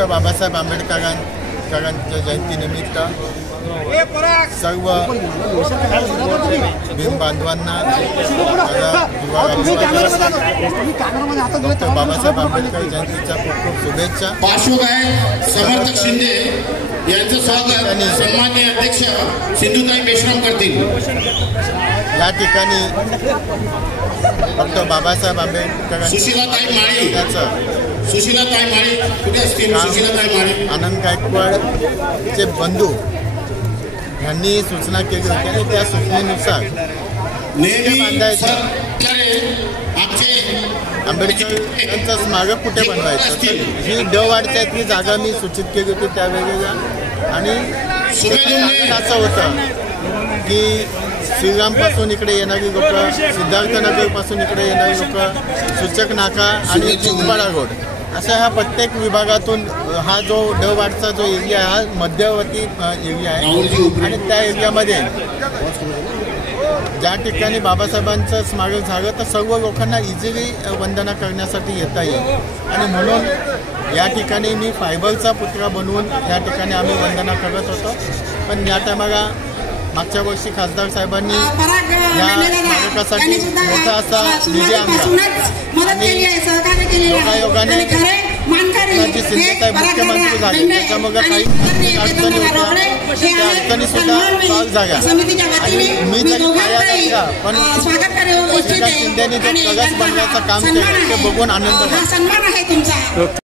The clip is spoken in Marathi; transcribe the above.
डॉक्टर बाबासाहेब आंबेडकरांच्या जयंतीनिमित्त सर्व भीम बांधवांना डॉक्टर बाबासाहेब आंबेडकर जयंतीच्या खूप खूप शुभेच्छा। पार्श्वगायक समर्थक शिंदे यांचं स्वागत सन्माननीय अध्यक्ष सिंधुताई मेश्राम करतील। या ठिकाणी डॉक्टर बाबासाहेब आंबेडकर सुशीलाताई माळी कुठे असतील? सुशीलाताई माळी आनंद गायकवाडचे बंधू यांनी सूचना केली होती आणि त्या सूचनेनुसार आंबेडकर यांचं स्मारक कुठे बनवायचं, ही वाढच्या ही जागा मी सूचित केली होती त्यावेळेला। आणि असं होतं की श्रीरामपासून इकडे येणारी लोक, सिद्धार्थनगरपासून इकडे येणारी लोक, सूचक नाका आणि चिंचपाडा रोड अशा ह्या प्रत्येक विभागातून हा जो वाढचा जो एरिया हा मध्यवर्ती एरिया आहे आणि त्या एरियामध्ये ज्या ठिकाणी बाबासाहेबांचं स्मारक झालं तर सर्व लोकांना इझिली वंदना करण्यासाठी येता येईल आणि म्हणून या ठिकाणी मी फायबरचा पुतळा बनवून या ठिकाणी आम्ही वंदना करत होतो। पण या टायमाला मागच्या वर्षी खासदार साहेबांनी या स्मारकासाठी मोठा असा निधी आणला आणि योगायोगाने शिंदेसाहेब मुख्यमंत्री झाले, त्याच्यामुळे काही अडचणी होत्या, त्या अडचणी सुद्धा सॉल्व्ह झाल्या आणि मी जरी पाया लागला पण शिंदेने जो प्रगत बनवायचं काम केलं ते बघून आनंद झाला।